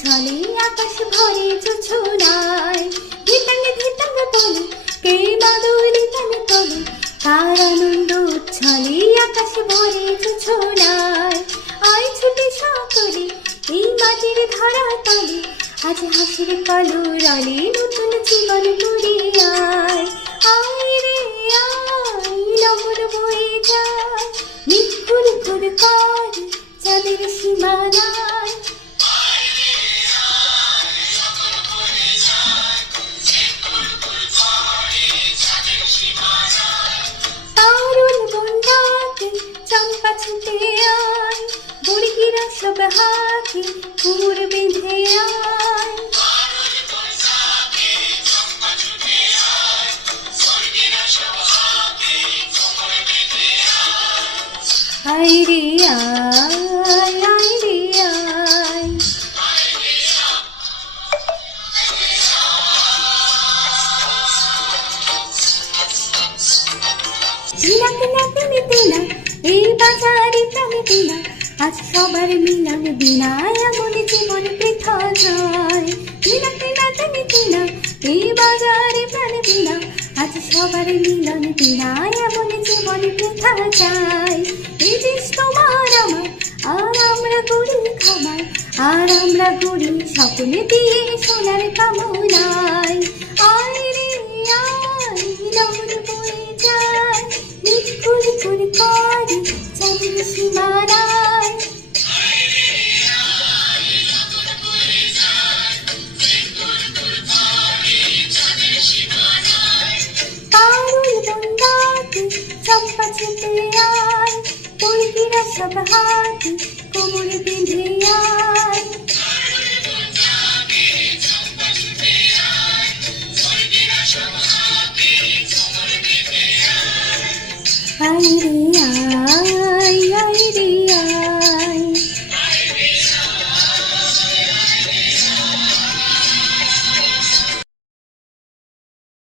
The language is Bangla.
উচ্ছলে আকাশ ভরে জোছনায়, ধিতাঙ্গে ধিতাঙ্গে তোলে কে বাদুলি তানে তোলে, কার আনন্দ উচ্ছলে আকাশ ভরে জোছনায়। আয় ছুটে সকলে এই মাটির ধরা তলে, আজ হাসির কালো রালে নতুন জীবন গড়ে আয়। আয় রে আয়, লবণ বয়ে যায় নিখুর খুর কর চাঁদের সীমানায়। তারুল বন্যাকে চম্পা ছুটে আয়, বুড়িরা সব হাতে কুর বেঁধে আয়। আয় রে আয়, আয় রে আয়। দিনাকে নাকে নিতে না এই বাজারে প্রাণে দিনা, আজ সবার মিলন বিনা এমন জীবন বৃথা যায়। দিনাকে নাকে নিতে না এই বাজারে প্রাণে দিনা, আজ সবার মিলন বিনা এমন জীবন বৃথা যায়। এই দেশ তোমার আমার, আর আমরা গড়ি খামার, আর আমরা গড়ি স্বপ্ন দিয়ে সোনার কামনায়। আয় রে আয়, লবণ বয়ে যায় নিখুর খুর করে চাঁদের সীমানায়। তারুল বন্যাকে চম্পা ছুটে আয়, বুড়িরা সব হাতে কোমর বেঁধে আয়। আয় রে আয়।